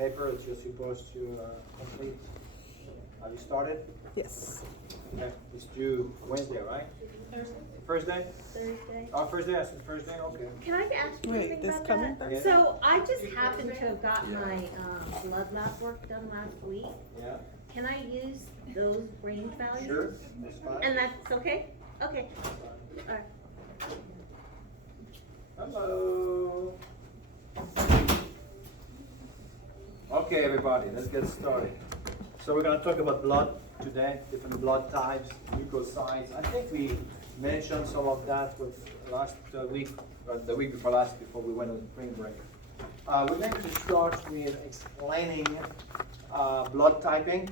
paper that you're supposed to complete. Have you started? Yes. Okay. It's due Wednesday, right? Thursday? Thursday. Oh, Thursday. I said Thursday. Okay. Can I ask you Wait, something this about coming that? Thursday? So I just happened to have got my blood lab work done last week. Yeah. Can I use those range values? Sure. That's fine. And that's okay? Okay. All right. Hello. Okay, everybody, let's get started. So we're going to talk about blood today, different blood types, leukocytes. I think we mentioned some of that with last week, or the week before last, before we went on spring break. We're going to start with explaining blood typing.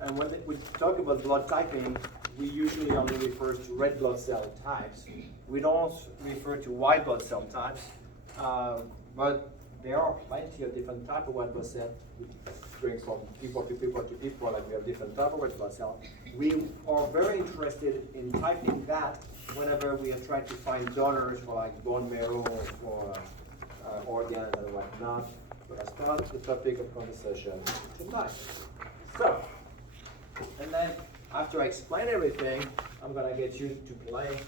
And when we talk about blood typing, we usually only refer to red blood cell types. We don't refer to white blood cell types, but there are plenty of different types of white blood cells. Going from people to people to people, like we have different types of red blood cells. We are very interested in typing that whenever we are trying to find donors for like bone marrow or for organs and whatnot. So that's not the topic of conversation tonight. So, and then after I explain everything, I'm gonna get you to play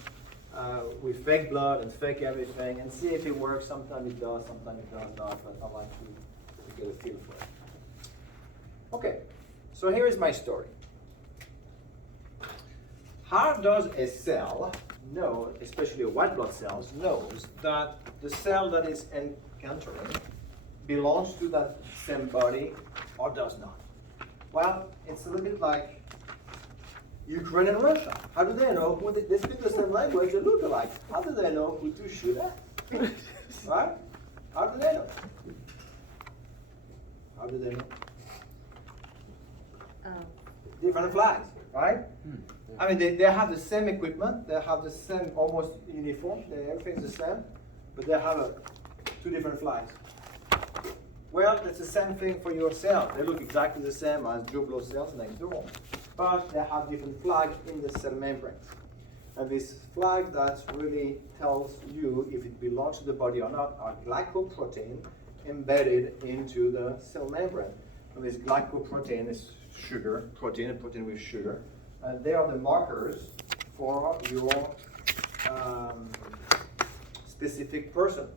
with fake blood and fake everything and see if it works. Sometimes it does, sometimes it does not, but I like to get a feel for it. Okay, so here is my story. How does a cell know, especially a white blood cell, knows that the cell that is encountering belongs to that same body or does not? Well, it's a little bit like Ukraine and Russia. How do they know who they speak the same language and look alike? How do they know who to shoot at? Right? How do they know? How do they know? Different flags, right? I mean, they have the same equipment, they have the same almost uniform, everything's the same, but they have two different flags. Well, it's the same thing for your cells. They look exactly the same as Joe Blow cells next door, but they have different flags in the cell membranes. And this flag that really tells you if it belongs to the body or not are glycoprotein embedded into the cell membrane. And this glycoprotein is sugar, protein, and protein with sugar. And they are the markers for your specific person.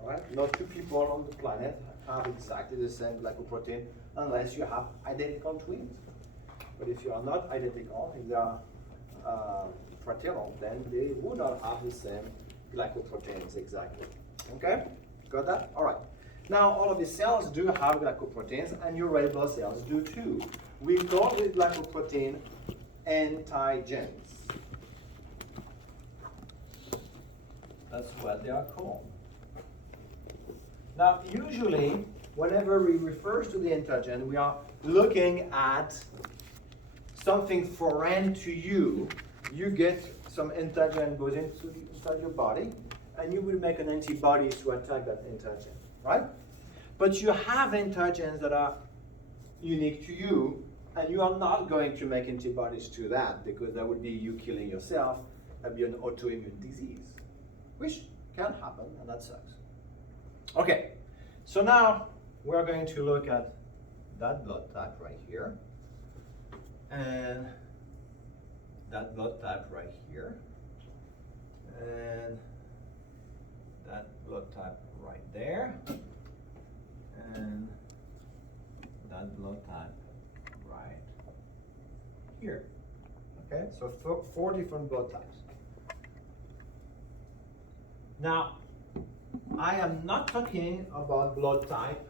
All right? Not two people on the planet have exactly the same glycoprotein unless you have identical twins. But if you are not identical, if they are fraternal, then they would not have the same glycoproteins exactly. Okay? Got that? All right. Now, all of the cells do have glycoproteins, and your red blood cells do too. We call this glycoprotein antigens. That's what they are called. Now, usually, whenever we refer to the antigen, we are looking at something foreign to you. You get some antigen goes inside your body, and you will make an antibody to attack that antigen, right? But you have antigens that are unique to you, and you are not going to make antibodies to that because that would be you killing yourself. That'd be an autoimmune disease, which can happen, and that sucks. Okay, so now we're going to look at that blood type right here, and that blood type right here, and that blood type right there, and that blood type right here. Okay, so four different blood types. Now, I am not talking about blood type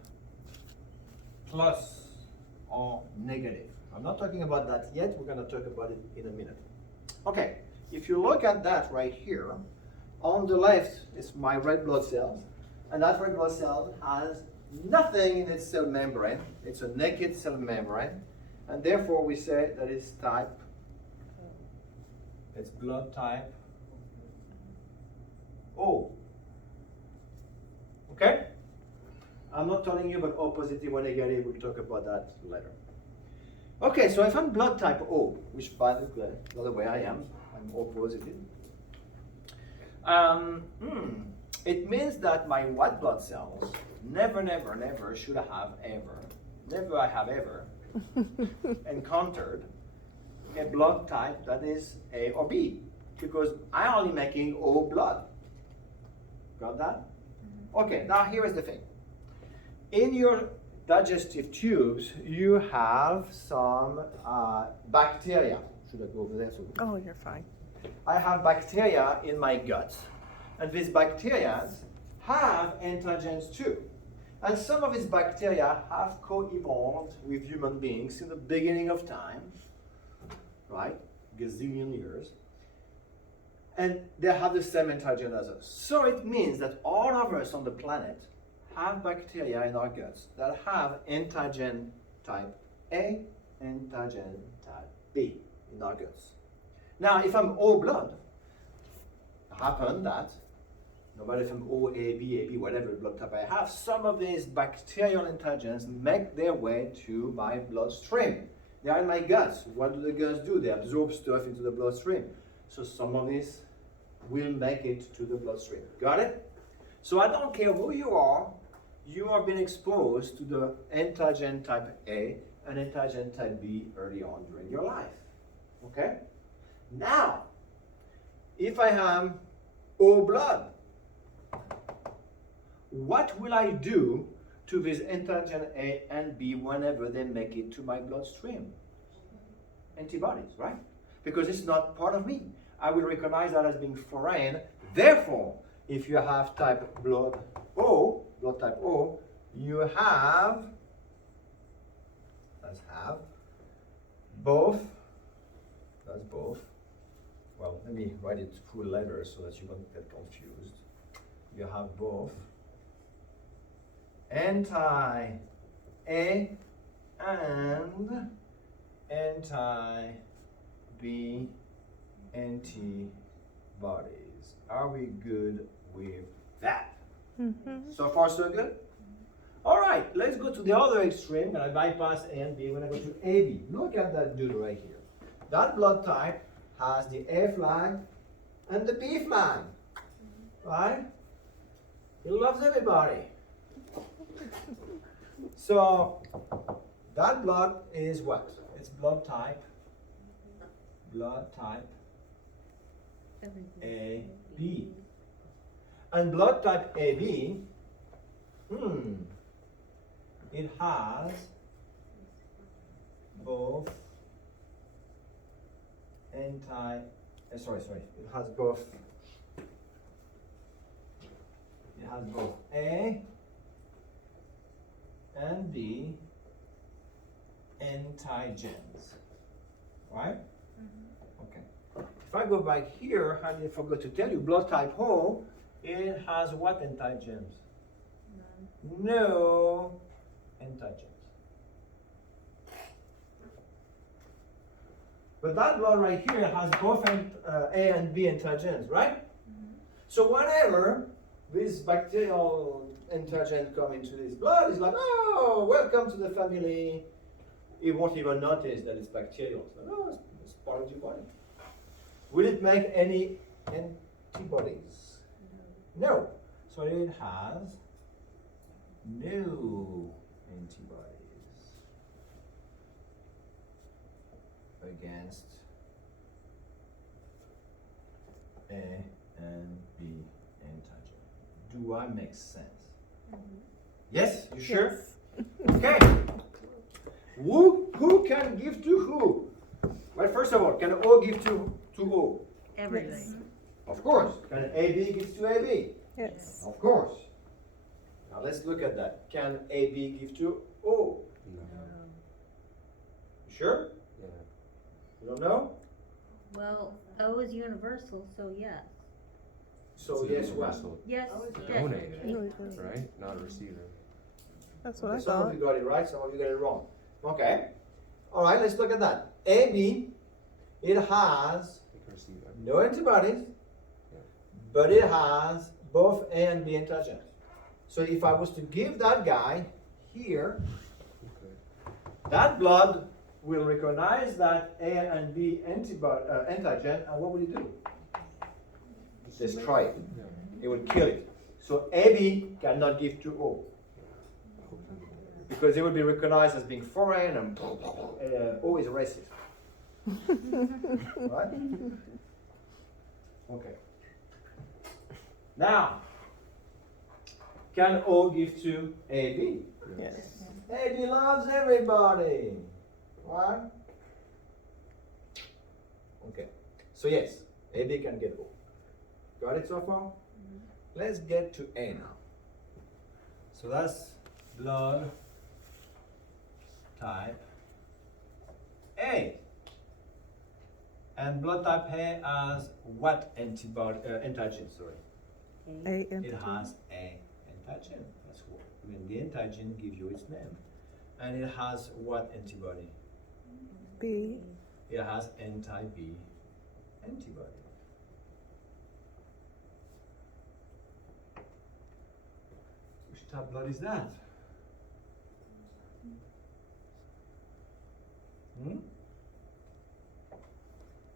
plus or negative. I'm not talking about that yet. We're going to talk about it in a minute. Okay, if you look at that right here, on the left is my red blood cells, and that red blood cell has nothing in its cell membrane. It's a naked cell membrane, and therefore we say that it's type, it's blood type O. Okay? I'm not telling you about O positive or negative. We'll talk about that later. Okay, so if I'm blood type O, which by the way I am, I'm O positive. It means that my white blood cells never, never, never should I have ever, never I have ever encountered a blood type that is A or B, because I'm only making O blood. Got that? Okay, now here is the thing. In your digestive tubes, you have some bacteria. Should I go over there? Oh, you're fine. I have bacteria in my gut, and these bacteria have antigens too. And some of these bacteria have co-evolved with human beings in the beginning of time, right? Gazillion years. And they have the same antigen as us. So it means that all of us on the planet have bacteria in our guts that have antigen type A, antigen type B in our guts. Now, if I'm O blood, happen that, no matter if I'm O, A, B, whatever blood type I have, some of these bacterial antigens make their way to my bloodstream. They are in my guts. What do the guts do? They absorb stuff into the bloodstream. So some of these will make it to the bloodstream. Got it? So I don't care who you have been exposed to the antigen type A and antigen type B early on during your life. Okay? Now, if I have O blood, what will I do to these antigen A and B whenever they make it to my bloodstream? Antibodies, right? Because it's not part of me. I will recognize that as being foreign. Therefore, if you have type blood type O, you have, let's have both, that's both. Well, let me write it full letters so that you don't get confused. You have both anti-A and anti-B antibodies. Are we good with that? Mm-hmm. So far, so good? All right, let's go to the other extreme. And I bypass A and B when I go to AB. Look at that dude right here. That blood type has the A flag and the B flag, right? He loves everybody. So that blood is what? It's blood type AB. And blood type AB, it has both it has both A and B antigens, right? Okay. If I go back here, I forgot to tell you, blood type O, it has what antigens? No antigens. But that blood right here has both A and B antigens, right? So whenever this bacterial antigen come into this blood, it's like, oh, welcome to the family. It won't even notice that it's bacterial. So, oh, it's part of your body. Will it make any antibodies? No. So it has no antibodies against A and B antigen. Do I make sense? Yes? You sure? Okay. Who can give to who? Well, first of all, can O give to O? Everything. Of course. Can AB give to AB? Yes. Of course. Now let's look at that. Can AB give to O? You sure? Yeah. You don't know? Well, O is universal, so yes. So It's yes, what? universal. Yes. Donated, Really? right? Not a receiver. That's what I Some of thought. you got it right, some of you got it wrong. Okay. All right, let's look at that. AB, it has You can receive that. no antibodies, but it has both A and B antigens. So if I was to give that guy here, Okay. that blood will recognize that A and B antigen, and what will it do? Destroy it. Yeah. It will kill it. So AB cannot give to O. Because it would be recognized as being foreign and always racist. Right? Okay. Now, can O give to AB? Yes. AB loves everybody. Right? Okay. So yes, AB can get O. Got it so far? Let's get to A now. So that's blood type A. And blood type A has what antibody, antigen, sorry? A It antigen. has A antigen. That's what, I mean, the antigen gives you its name. And it has what antibody? B. It has anti-B antibody. Which type blood is that? Hmm?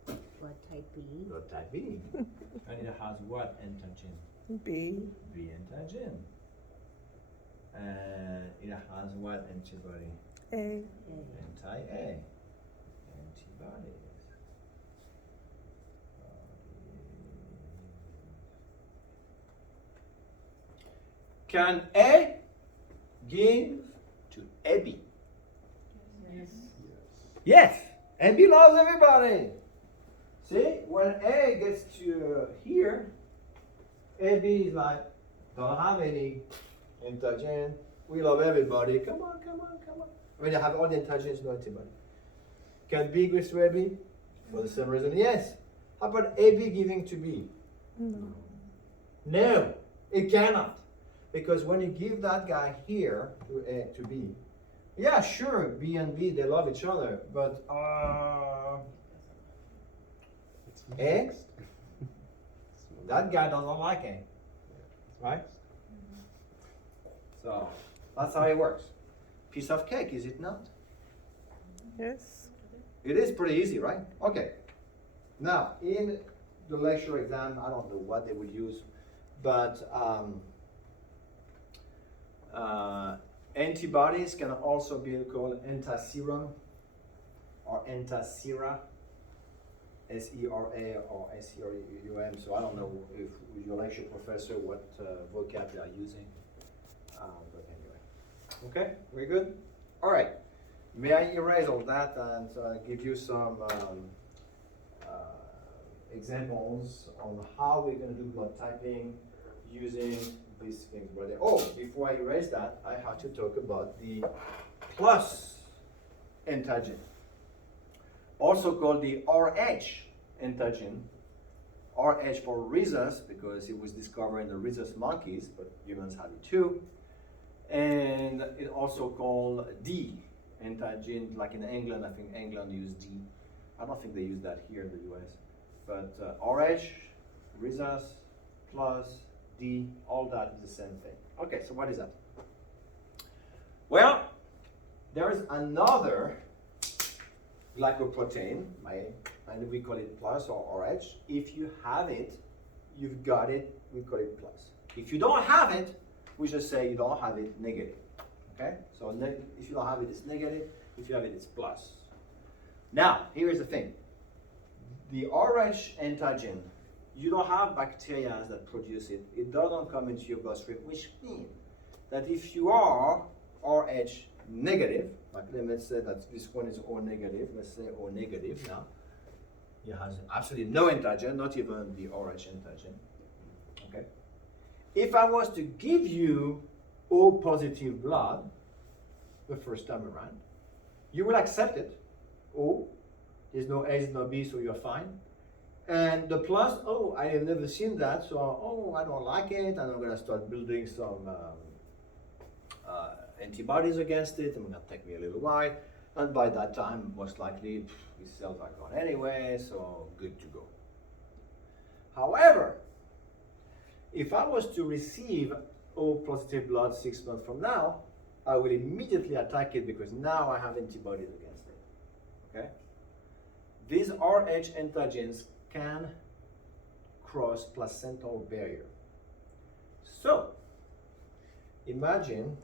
Blood type B. Blood type B. And it has what antigen? B. B antigen. And it has what antibody? A. Anti-A. Antibodies. Can A give to AB? Yes. AB loves everybody. See, when A gets to here, AB is like, don't have any antigen. We love everybody. Come on, come on, come on. I mean, I have all the antigens, no antibody. Can B give to AB? For the same reason, yes. How about AB giving to B? No. No, it cannot. Because when you give that guy here to B, yeah, sure, B and B, they love each other, but It's A? mixed. that guy doesn't like A, right? So that's how it works. Piece of cake, is it not? Yes. It is pretty easy, right? Okay. Now, in the lecture exam, I don't know what they would use, but antibodies can also be called antiserum or antisera, S-E-R-A or S-E-R-U-M. So I don't know if your lecture professor what vocab they are using, but anyway. Okay, we good? All right. May I erase all that and give you some examples on how we're going to do blood typing using these things right there. Oh, before I erase that, I have to talk about the plus antigen, also called the RH antigen. RH for rhesus, because it was discovered in the rhesus monkeys, but humans have it too. And it also called D antigen, like in England, I think England used D. I don't think they use that here in the US. But RH, rhesus, plus, D, all that is the same thing. Okay, so what is that? Well, there is another glycoprotein, and we call it plus or RH. If you have it, you've got it, we call it plus. If you don't have it, we just say you don't have it, negative. Okay? So if you don't have it, it's negative. If you have it, it's plus. Now, here is the thing. The RH antigen, you don't have bacteria that produce it. It doesn't come into your bloodstream, which means that if you are RH negative, like let's say that this one is O negative, let's say O negative now, it has absolutely no antigen, not even the RH antigen. Okay. If I was to give you O positive blood the first time around, you will accept it. O, there's no A, there's no B, so you're fine. And the plus, oh, I have never seen that, so oh, I don't like it, and I'm going to start building some antibodies against it. It's going to take me a little while, and by that time, most likely, these cells are gone anyway, so good to go. However, if I was to receive O positive blood 6 months from now, I will immediately attack it because now I have antibodies against it. Okay? These RH antigens can cross placental barrier. So, imagine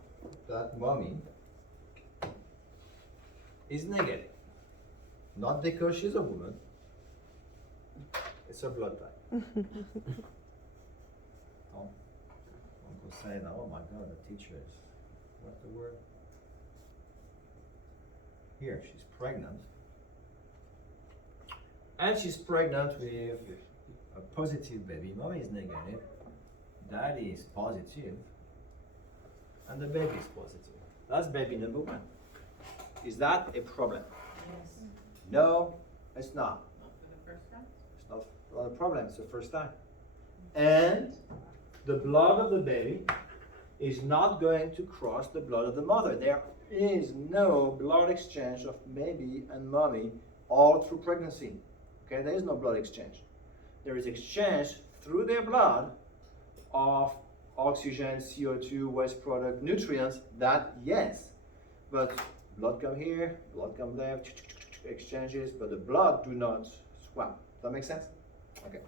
that mommy is negative. Not because she's a woman, it's her blood type. Uncle saying, oh my God, the teacher is, what's the word? Here, she's pregnant. And she's pregnant with a positive baby. Mommy is negative, daddy is positive, and the baby is positive. That's baby number one. Is that a problem? Yes. No, it's not. Not for the first time? It's not a problem, it's the first time. And the blood of the baby is not going to cross the blood of the mother. There is no blood exchange of baby and mommy all through pregnancy. Okay, there is no blood exchange. There is exchange through their blood of oxygen, CO2, waste product, nutrients, that yes. But blood come here, blood come there, exchanges, but the blood do not swap. Does that make sense? Okay.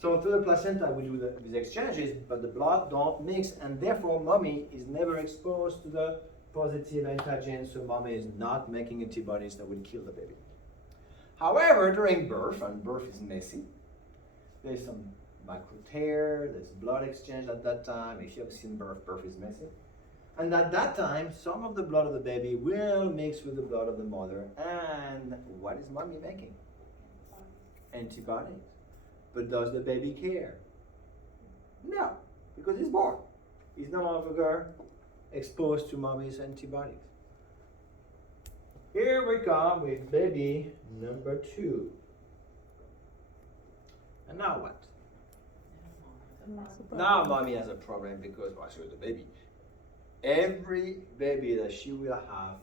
So through the placenta we do these exchanges, but the blood don't mix, and therefore mommy is never exposed to the positive antigen, so mommy is not making antibodies that will kill the baby. However, during birth, and birth is messy, there's some micro tear, there's blood exchange at that time. If you have seen birth, birth is messy. And at that time, some of the blood of the baby will mix with the blood of the mother. And what is mommy making? Antibodies. But does the baby care? No, because he's born. He's no longer exposed to mommy's antibodies. Here we come with baby number 2. And now what? Now mommy has a problem because, well, so the baby. Every baby that she will have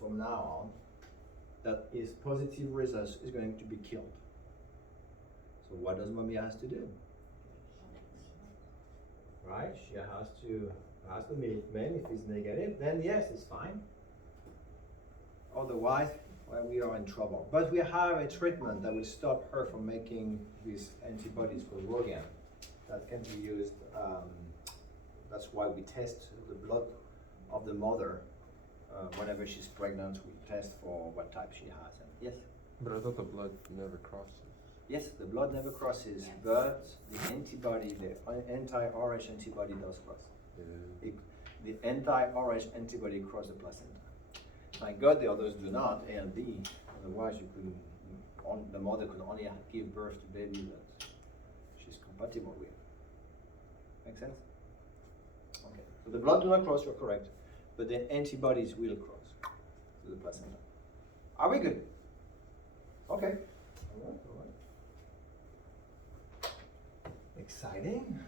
from now on that is positive results is going to be killed. So what does mommy has to do? Right? She has to ask the milkman if it's negative, then yes, it's fine. Otherwise, well, we are in trouble. But we have a treatment that will stop her from making these antibodies for Rogan that can be used. That's why we test the blood of the mother whenever she's pregnant. We test for what type she has. And yes? But I thought the blood never crosses. Yes, the blood never crosses, but the antibody, the anti-RH antibody does cross. The anti-RH antibody cross the placenta. Thank God the others do not, A and B. Otherwise, you couldn't. The mother could only give birth to baby that she's compatible with. Make sense? Okay. So the blood do not cross. You're correct, but the antibodies will cross to the placenta. Are we good? Okay. All right. All right. Exciting.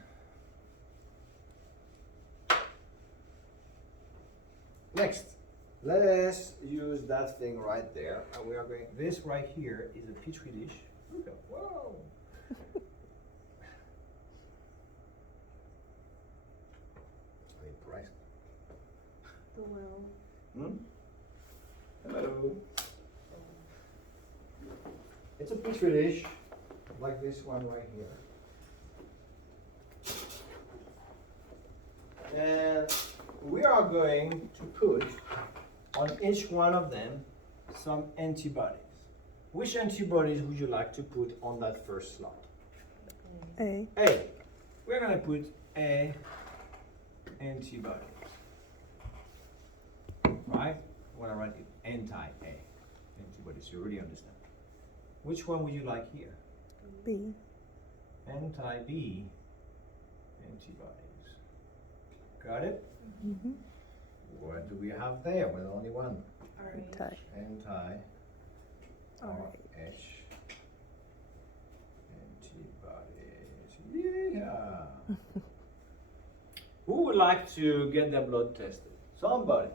Next. Let us use that thing right there. And we are going, this right here is a petri dish. Look at, whoa. I'm impressed. Hello. Hello. It's a petri dish, like this one right here. And we are going to put on each one of them some antibodies. Which antibodies would you like to put on that first slot? A. A. We're going to put A antibodies. Right? When I write it, anti-A antibodies, you really understand. Which one would you like here? B. Anti-B antibodies. Got it? Mm-hmm. What do we have there with only one? Anti. Anti-RH antibodies. Yeah. Who would like to get their blood tested? Somebody.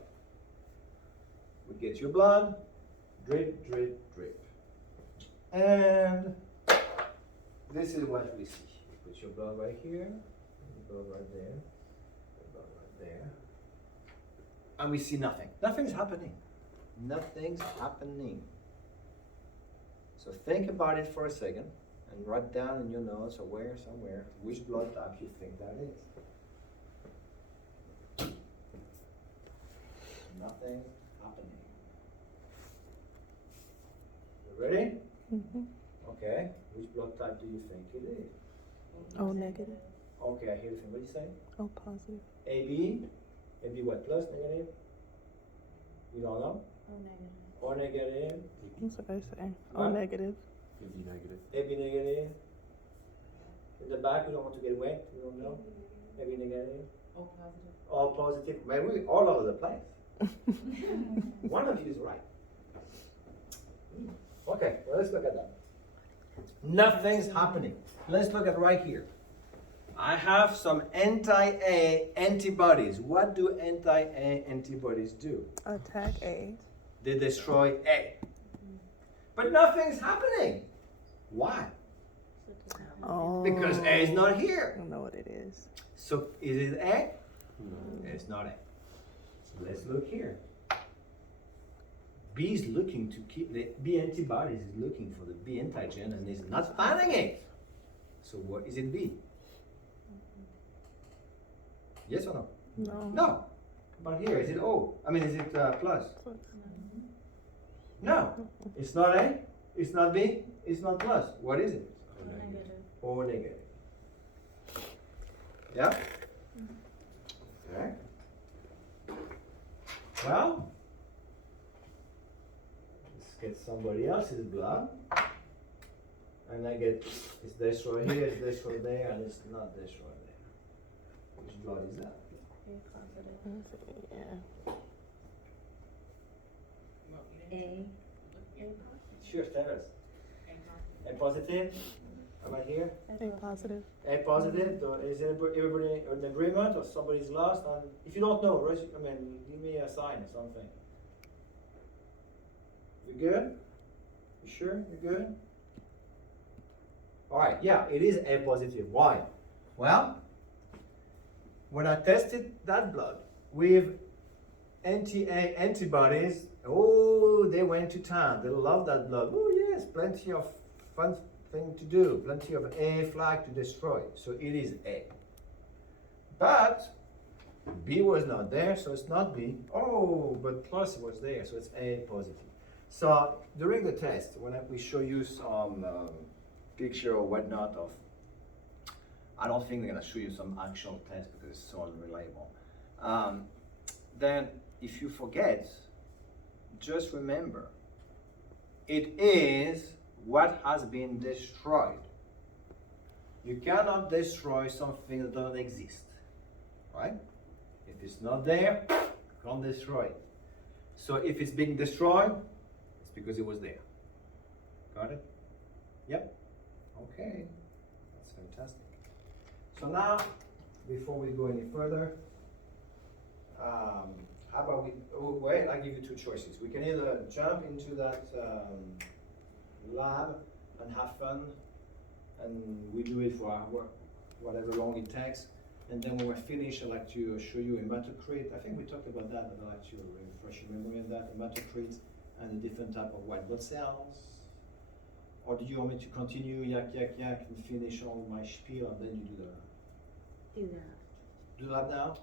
We get your blood, drip, drip, drip. And this is what we see. You put your blood right here, your blood right there, your blood right there. And we see nothing. Nothing's happening. Nothing's happening. So think about it for a second and write down in your notes or somewhere, which blood type you think that is. Nothing happening. You ready? Mm-hmm. Okay. Which blood type do you think it is? O negative. Okay, I hear you. What do you say? O positive. AB? AB what? Plus, negative? You don't know? Oh, negative. Or negative? That's what I say. O Huh? negative. AB negative. AB negative? In the back, we don't want to get wet. We don't know. AB negative? O positive. All positive. Man, we all over the place. One of you is right. Okay, well, let's look at that. Nothing's happening. Let's look at right here. I have some anti-A antibodies. What do anti-A antibodies do? Attack A. They destroy A. But nothing's happening. Why? Oh. Because A is not I here. don't know what it is. So is it A? No. It's not A. So let's look here. B is looking to keep the B antibodies is looking for the B antigen and is not finding it. So what is it B? Yes or no? No. No. But here is it O? I mean, is it plus? Plus. No. It's not A. It's not B. It's not plus. What is it? O negative. O negative. Yeah. Okay. Well, let's get somebody else's blood. And I get, it's this right here, it's this right there, and it's not this right there. Which blood is that? Yeah. A. Sure, tell us. A positive? Am I here? A positive. A positive? Or is everybody in agreement, or somebody's lost? And if you don't know, give me a sign or something. You good? You sure? You good? All right, yeah, it is A positive. Why? Well, when I tested that blood with anti-A antibodies, oh, they went to town. They love that blood. Oh, yes, plenty of fun thing to do, plenty of A flag to destroy. So it is A. But B was not there, so it's not B. Oh, but plus was there, so it's A positive. So during the test, when we show you some picture or whatnot of, I don't think they're gonna show you some actual test because it's so unreliable. Then if you forget, just remember, it is what has been destroyed. You cannot destroy something that doesn't exist, right? If it's not there, you can't destroy it. So if it's being destroyed, it's because it was there. Got it? Yep. Okay, that's fantastic. So now, before we go any further, how about wait, I give you two choices. We can either jump into that lab and have fun, and we do it for whatever long it takes. And then when we're finished, I'd like to show you hematocrit. I think we talked about that, but I'd like to refresh your memory on that. Hematocrit and the different type of white blood cells. Or do you want me to continue yak, and finish all my spiel, and then you Do that. do that now?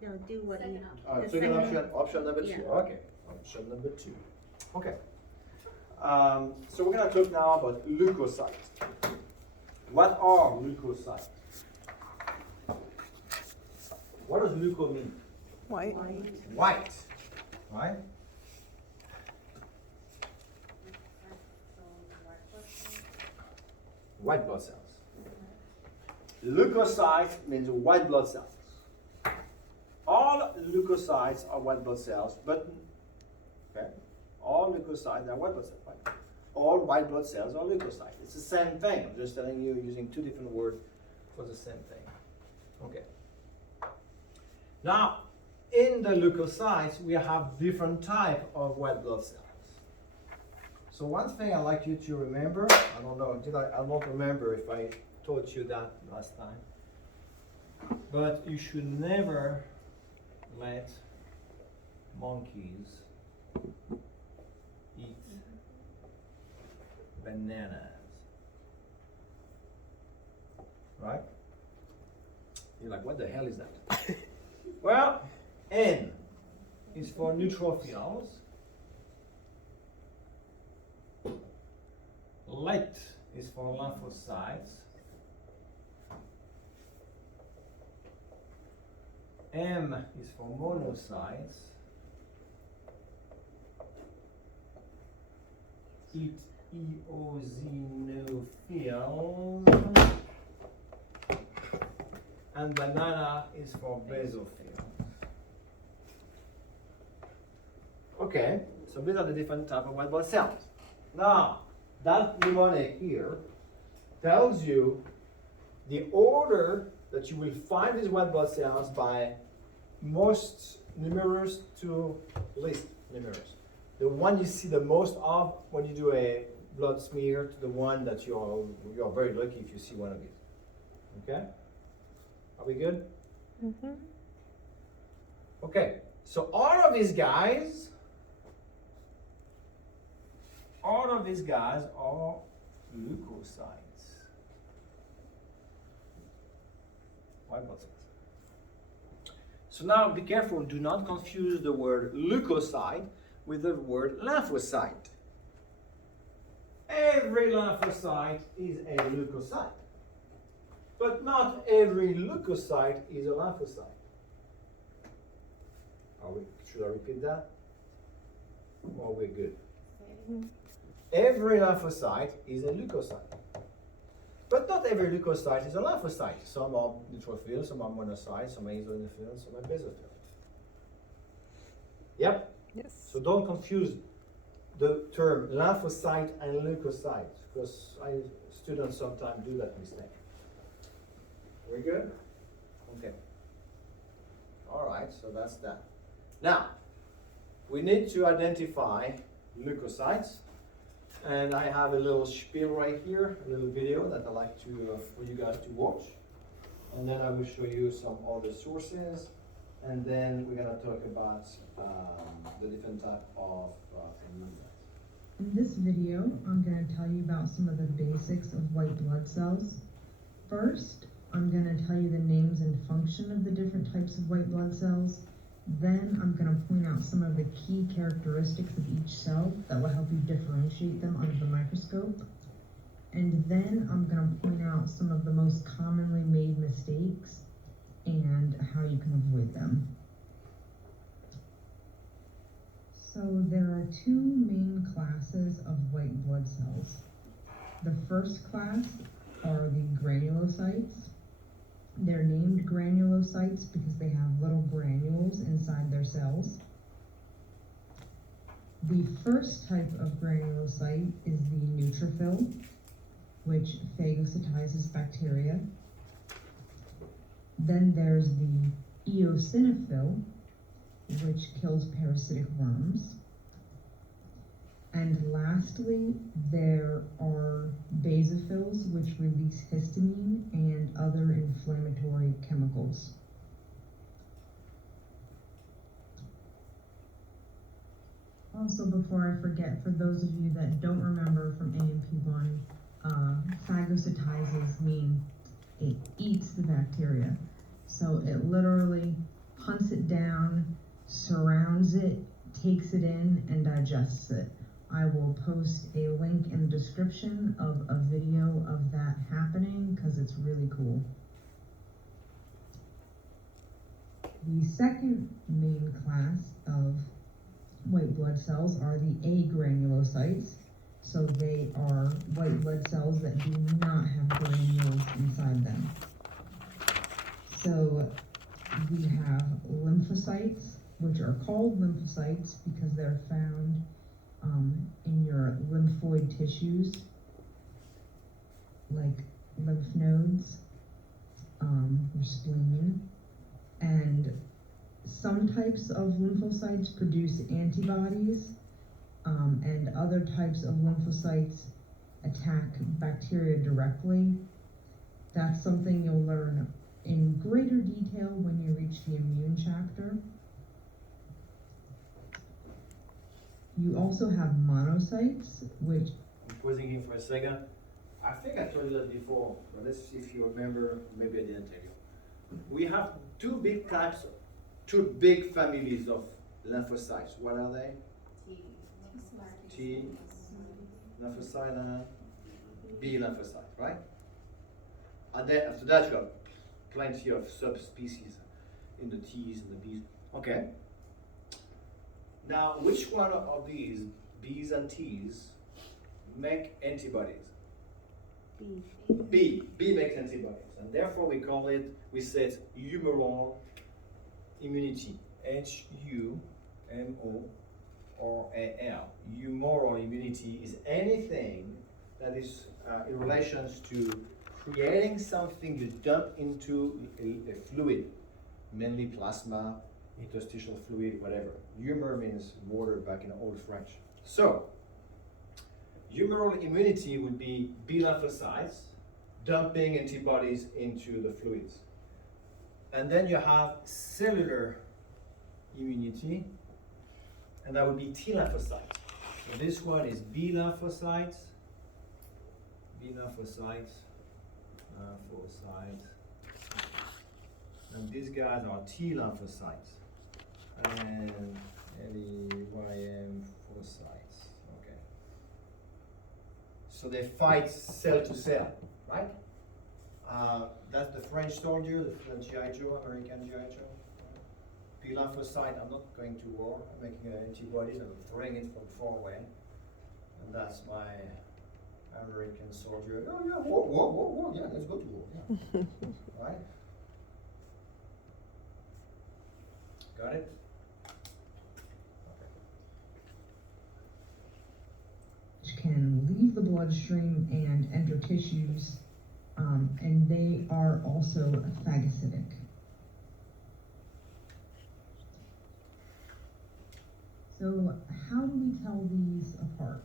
No, do what you. Alright, the second second option number two. Yeah. Okay, option number two. Okay. So we're gonna talk now about leukocytes. What are leukocytes? What does leuko mean? White. White, right? White blood cells. Leukocytes means white blood cells. All leukocytes are white blood cells, but okay, all leukocytes are white blood cells. Right? All white blood cells are leukocytes. It's the same thing. I'm just telling you using two different words for the same thing. Okay. Now, in the leukocytes, we have different type of white blood cells. So one thing I'd like you to remember, I don't know, I don't remember if I taught you that last time, but you should never let monkeys eat bananas. Right? You're like, what the hell is that? Well, N is for neutrophils. Let is for lymphocytes. M is for monocytes. Eosinophils. And banana is for basophils. Okay, so these are the different type of white blood cells. Now, that mnemonic here tells you the order that you will find these white blood cells by most numerous to least numerous. The one you see the most of when you do a blood smear to the one that you're very lucky if you see one of these. Okay? Are we good? Mm-hmm. Okay, so all of these guys are leukocytes. White blood cells. So now be careful, do not confuse the word leukocyte with the word lymphocyte. Every lymphocyte is a leukocyte, but not every leukocyte is a lymphocyte. Should I repeat that? Or we're good? Every lymphocyte is a leukocyte. But not every leukocyte is a lymphocyte. Some are neutrophils, some are monocytes, some are eosinophils, some are basophils. Yep? Yes. So don't confuse the term lymphocyte and leukocyte, because students sometimes do that mistake. We good? Okay. All right, so that's that. Now, we need to identify leukocytes. And I have a little spiel right here, a little video that I like to for you guys to watch. And then I will show you some other sources. And then we're gonna talk about the different type of immunocytes. In this video, I'm going to tell you about some of the basics of white blood cells. First, I'm going to tell you the names and function of the different types of white blood cells. Then I'm going to point out some of the key characteristics of each cell that will help you differentiate them under the microscope. And then I'm going to point out some of the most commonly made mistakes and how you can avoid them. So there are two main classes of white blood cells. The first class are the granulocytes. They're named granulocytes because they have little granules inside their cells. The first type of granulocyte is the neutrophil, which phagocytizes bacteria. Then there's the eosinophil, which kills parasitic worms. And lastly, there are basophils, which release histamine and other inflammatory chemicals. Also, before I forget, for those of you that don't remember from AMP1, phagocytizes mean it eats the bacteria. So it literally hunts it down, surrounds it, takes it in, and digests it. I will post a link in the description of a video of that happening because it's really cool. The second main class of white blood cells are the agranulocytes. So they are white blood cells that do not have granules inside them. So we have lymphocytes, which are called lymphocytes because they're found in your lymphoid tissues, like lymph nodes, your spleen, and some types of lymphocytes produce antibodies, and other types of lymphocytes attack bacteria directly. That's something you'll learn in greater detail when you reach the immune chapter. You also have monocytes, which... I'm pausing here for a second. I think I told you that before, but let's see if you remember. Maybe I didn't tell you. We have two big families of lymphocytes. What are they? T lymphocyte and B lymphocyte, right? And then after that, you have plenty of subspecies in the T's and the B's. Okay. Now, which one of these B's and T's make antibodies? B makes antibodies, and therefore we say it's humoral immunity. H-U-M-O-R-A-L. Humoral immunity is anything that is in relations to creating something you dump into a fluid, mainly plasma, interstitial fluid, whatever. Humor means water back in old French. So, humoral immunity would be B lymphocytes dumping antibodies into the fluids. And then you have cellular immunity, and that would be T lymphocytes. So this one is B lymphocytes, and these guys are T lymphocytes, and LEYM lymphocytes. Okay. So they fight cell to cell, right? That's the French soldier, the French GI Joe, American GI Joe. B lymphocyte, I'm not going to war, I'm making an antibody and I'm throwing it from far away. And that's my American soldier. Oh yeah, war, yeah, let's go to war, yeah. Right? Got it? Okay. Which can leave the bloodstream and enter tissues, and they are also phagocytic. So how do we tell these apart?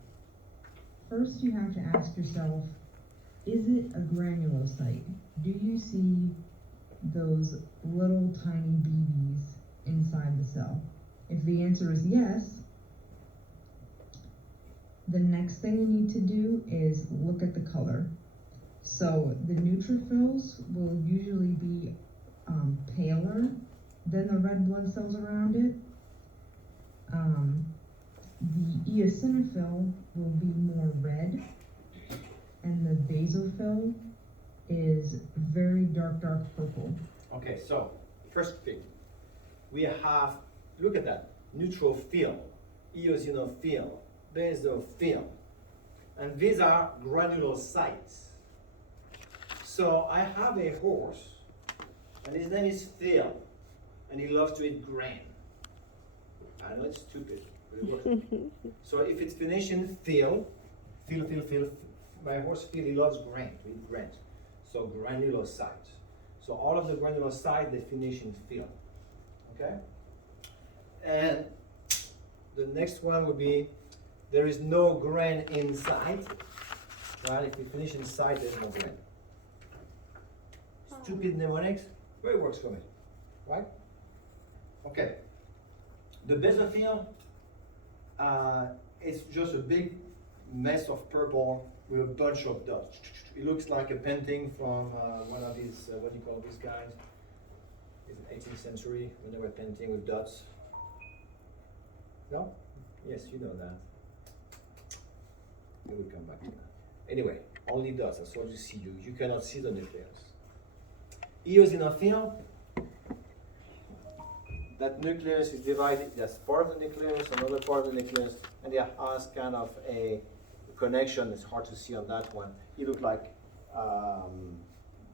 First, you have to ask yourself, is it a granulocyte? Do you see those little tiny BBs inside the cell? If the answer is yes, the next thing you need to do is look at the color. So the neutrophils will usually be paler than the red blood cells around it. The eosinophil will be more red, and the basophil is very dark purple. Okay, so first thing, we have, look at that, neutrophil, eosinophil, basophil, and these are granulocytes. So I have a horse, and his name is Phil, and he loves to eat grain. I know it's stupid, but it works. So if it's finishing Phil, my horse Phil, he loves grain, to eat grain. So granulocytes. So all of the granulocytes, they finish in Phil. Okay? And the next one would be, there is no grain inside. Right? If we finish inside, there's no grain. Stupid mnemonics, but it works for me. Right? Okay. The basophil, it's just a big mess of purple with a bunch of dots. It looks like a painting from one of these, what do you call these guys? In the 18th century, when they were painting with dots. No? Yes, you know that. We will come back to that. Anyway, only dots, that's all you see. You cannot see the nucleus. Eosinophil, that nucleus is divided, that's part of the nucleus, another part of the nucleus, and it has kind of a connection. It's hard to see on that one. It looks like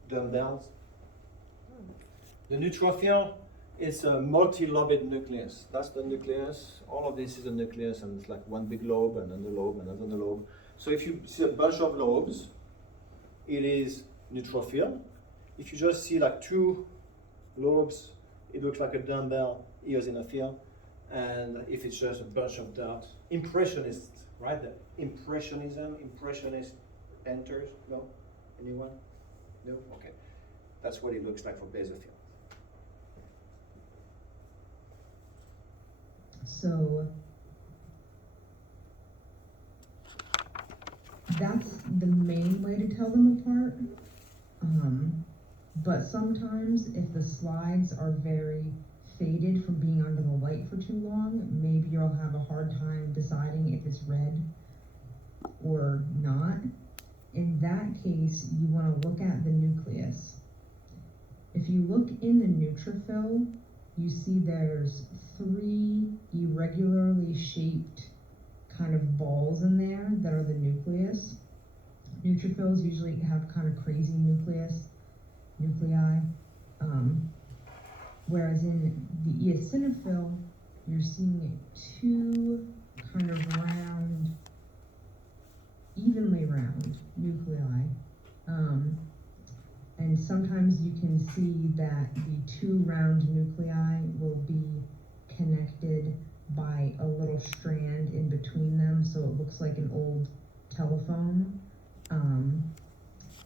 dumbbells. The neutrophil is a multi-lobed nucleus. That's the nucleus. All of this is the nucleus, and it's like one big lobe, and another lobe, and another lobe. So if you see a bunch of lobes, it is neutrophil. If you just see like two lobes, it looks like a dumbbell, eosinophil. And if it's just a bunch of dots, impressionist, right? The impressionist enters. No? Anyone? No? Okay. That's what it looks like for basophil. So that's the main way to tell them apart. But sometimes if the slides are very faded from being under the light for too long, maybe you'll have a hard time deciding if it's red or not. In that case, you want to look at the nucleus. If you look in the neutrophil, you see there's 3 irregularly shaped kind of balls in there that are the nucleus. Neutrophils usually have kind of crazy nuclei, whereas in the eosinophil, you're seeing 2 kind of round, evenly round nuclei. And sometimes you can see that the 2 round nuclei will be connected by a little strand in between them, so it looks like an old telephone.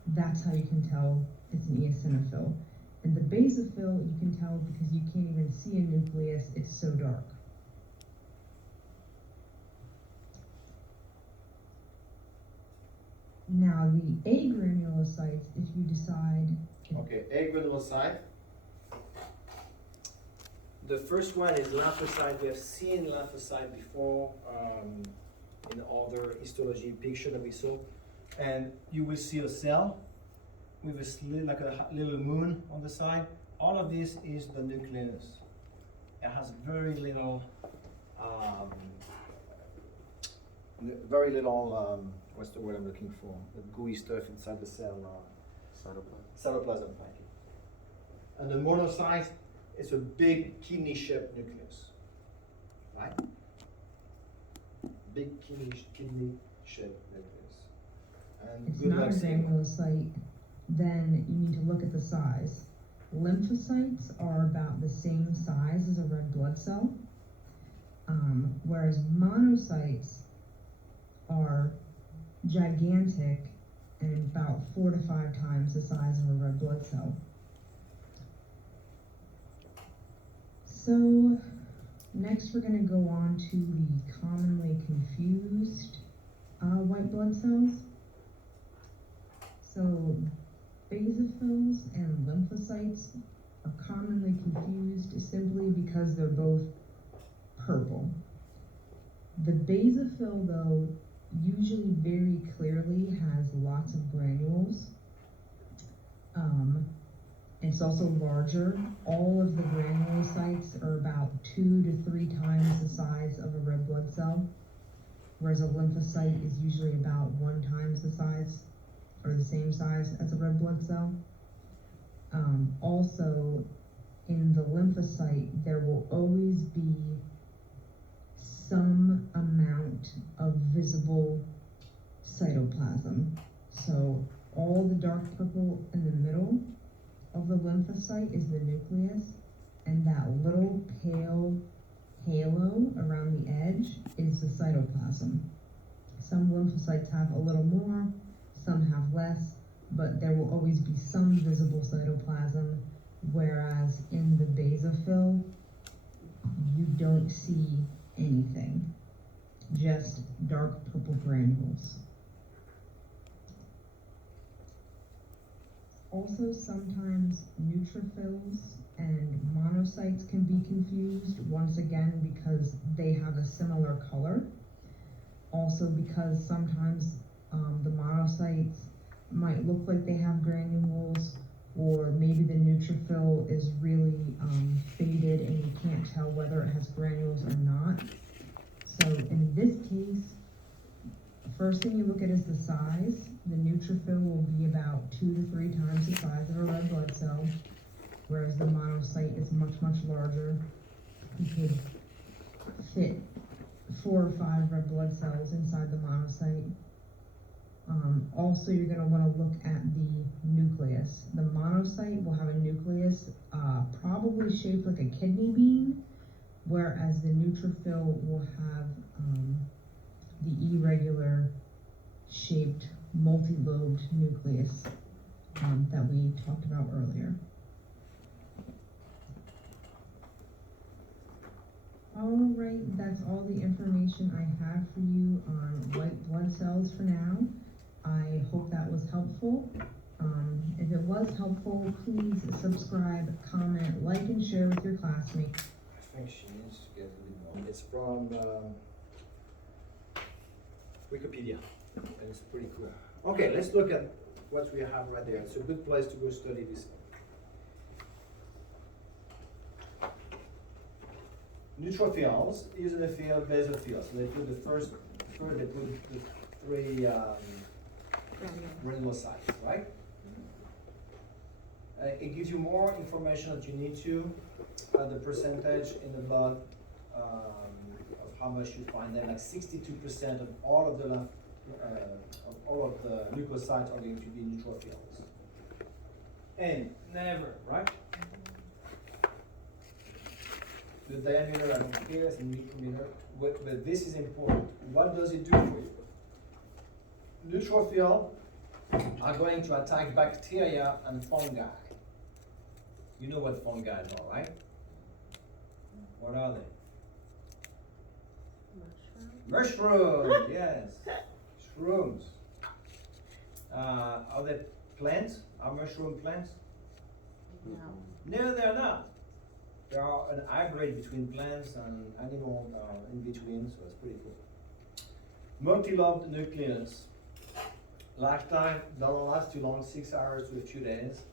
That's how you can tell it's an eosinophil. And the basophil, you can tell because you can't even see a nucleus, it's so dark. Now the agranulocytes, if you decide... Okay, agranulocyte. The first one is lymphocyte. We have seen lymphocyte before in other histology picture that we saw. And you will see a cell with like a little moon on the side. All of this is the nucleus. It has very little, what's the word I'm looking for? The gooey stuff inside the cell. Cytoplasm, thank you. And the monocyte is a big kidney-shaped nucleus, right? Big kidney-shaped nucleus. And It's good not luck a seeing it. granulocyte, then you need to look at the size. Lymphocytes are about the same size as a red blood cell, whereas monocytes are gigantic and about 4 to 5 times the size of a red blood cell. So next we're going to go on to the commonly confused white blood cells. So basophils and lymphocytes are commonly confused simply because they're both purple. The basophil, though, usually very clearly has lots of granules. It's also larger. All of the granulocytes are about 2 to 3 times the size of a red blood cell, whereas a lymphocyte is usually about 1 times the size, or the same size as a red blood cell. Also, in the lymphocyte, there will always be some amount of visible cytoplasm. So all the dark purple in the middle of the lymphocyte is the nucleus, and that little pale halo around the edge is the cytoplasm. Some lymphocytes have a little more, some have less, but there will always be some visible cytoplasm, whereas in the basophil, you don't see anything, just dark purple granules. Also, sometimes neutrophils and monocytes can be confused, once again because they have a similar color. Also because sometimes the monocytes might look like they have granules, or maybe the neutrophil is really faded and you can't tell whether it has granules or not. So in this case, the first thing you look at is the size. The neutrophil will be about 2 to 3 times the size of a red blood cell, whereas the monocyte is much, much larger. You could fit 4 or 5 red blood cells inside the monocyte. Also, you're going to want to look at the nucleus. The monocyte will have a nucleus probably shaped like a kidney bean, whereas the neutrophil will have the irregular shaped multi-lobed nucleus that we talked about earlier. All right, that's all the information I have for you on white blood cells for now. I hope that was helpful. If it was helpful, please subscribe, comment, like, and share with your classmates. I think she needs to get a little more. It's from Wikipedia, and it's pretty cool. Okay, let's look at what we have right there. It's a good place to go study this. Neutrophils, eosinophil, basophil. So they put the first they put the three granulocytes, right? It gives you more information that you need to, the percentage in the blood of how much you find them. Like 62% of all of the leukocytes are going to be neutrophils. And never, right? The diameter, I don't care, it's a micrometer, but this is important. What does it do for you? Neutrophils are going to attack bacteria and fungi. You know what fungi are, right? What are they? Mushrooms, yes. Shrooms. Are they plants? Are mushroom plants? No. No, they're not. They are an hybrid between plants and animals in between, so it's pretty cool. Multi-lobed nucleus. Lifetime don't last too long, 6 hours to a few days.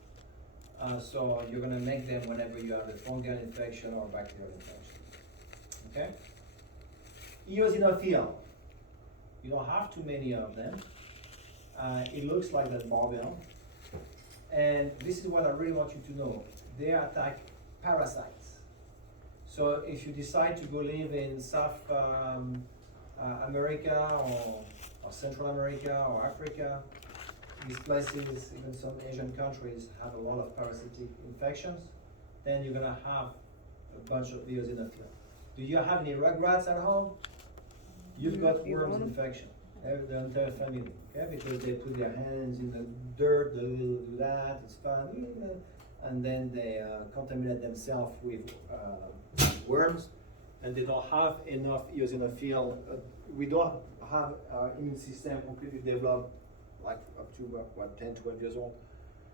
So you're gonna make them whenever you have a fungal infection or bacterial infection. Okay? Eosinophil. You don't have too many of them. It looks like that barbell. And this is what I really want you to know. They attack parasites. So if you decide to go live in South America or Central America or Africa, these places, even some Asian countries, have a lot of parasitic infections, then you're gonna have a bunch of eosinophil. Do you have any rugrats at home? You've got worms infection, the entire family, okay? Because they put their hands in the dirt, they do that, it's fun, and then they contaminate themselves with worms, and they don't have enough eosinophil. We don't have our immune system completely developed, like up to 10, 12 years old.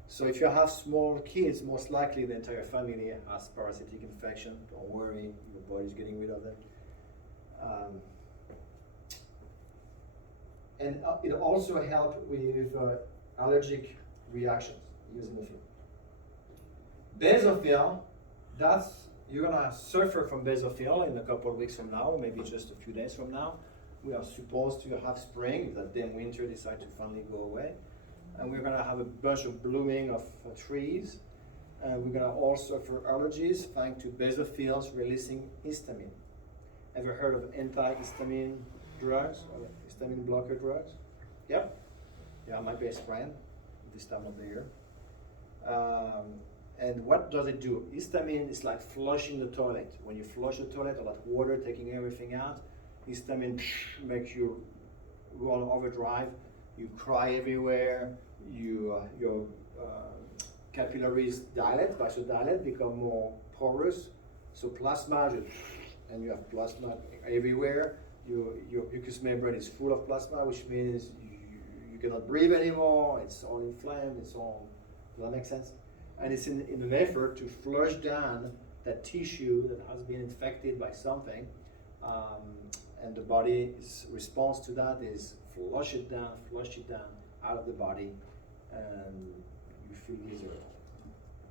So if you have small kids, most likely the entire family has parasitic infection. Don't worry, your body's getting rid of them. And it also helps with allergic reactions, eosinophil. Basophil, you're gonna suffer from basophil in a couple of weeks from now, maybe just a few days from now. We are supposed to have spring, that then winter decides to finally go away. And we're gonna have a bunch of blooming of trees. We're gonna all suffer allergies thanks to basophils releasing histamine. Ever heard of antihistamine drugs, or histamine blocker drugs? Yep. Yeah, my best friend this time of the year. And what does it do? Histamine is like flushing the toilet. When you flush the toilet, all that water taking everything out, histamine makes you go on overdrive. You cry everywhere. Your capillaries dilate, vasodilate, become more porous. So plasma, and you have plasma everywhere. Your mucous membrane is full of plasma, which means you cannot breathe anymore. It's all inflamed. It's all. Does that make sense? And it's in an effort to flush down that tissue that has been infected by something, and the body's response to that is flush it down out of the body, and you feel miserable.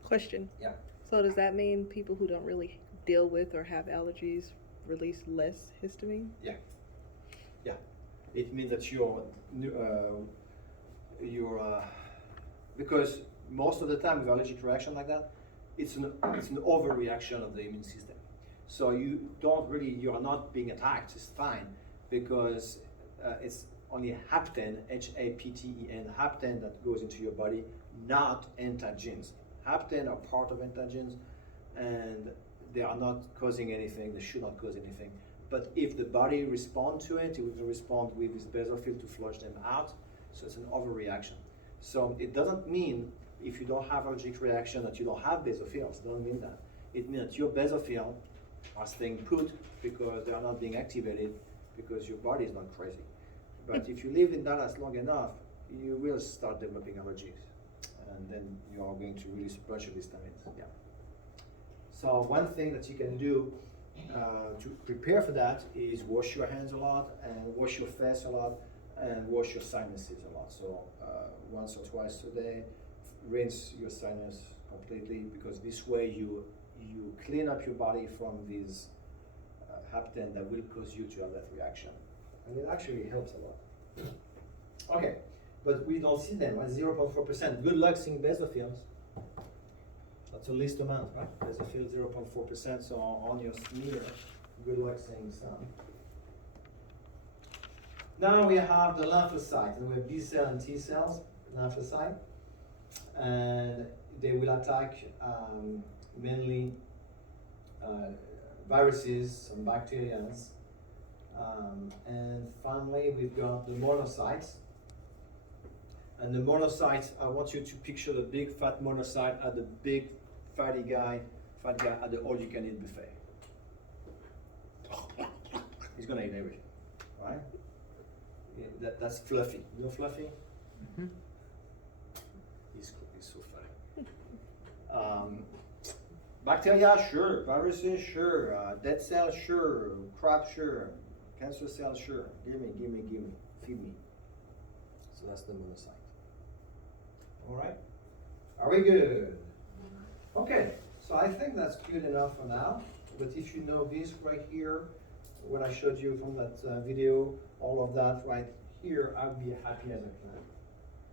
Question. Yeah. So does that mean people who don't really deal with or have allergies release less histamine? Yeah. It means that you're because most of the time with allergic reaction like that, it's an overreaction of the immune system. So you are not being attacked, it's fine, because it's only hapten, H-A-P-T-E-N, hapten that goes into your body, not antigens. Hapten are part of antigens, and they are not causing anything, they should not cause anything. But if the body responds to it, it will respond with this basophil to flush them out, so it's an overreaction. So it doesn't mean if you don't have allergic reaction that you don't have basophils, it doesn't mean that. It means that your basophils are staying put because they are not being activated because your body is not crazy. But if you live in Dallas long enough, you will start developing allergies. and then you are going to release a bunch of histamines. Yeah. So one thing that you can do to prepare for that is wash your hands a lot, and wash your face a lot, and wash your sinuses a lot. So once or twice a day, rinse your sinus completely, because this way you clean up your body from these hapten that will cause you to have that reaction, and it actually helps a lot. Okay, but we don't see them at 0.4%. Good luck seeing basophils. That's a least amount, right? Basophil 0.4%, so on your smear, good luck seeing some. Now we have the lymphocyte, and we have B cell and T cells, lymphocyte, and they will attack mainly viruses, some bacteria, and finally we've got the monocytes. And the monocytes, I want you to picture the big fat monocyte at the big fat guy at the all-you-can-eat buffet. He's gonna eat everything, right? Yeah, that's Fluffy. You know Fluffy? Mhm. He's so funny. Bacteria, sure. Viruses, sure. Dead cells, sure. Crab, sure. Cancer cells, sure. Give me. Feed me. So that's the monocyte. All right? Are we good? Okay, so I think that's good enough for now. But if you know this right here, what I showed you from that video, all of that right here, I'd be happy as a client.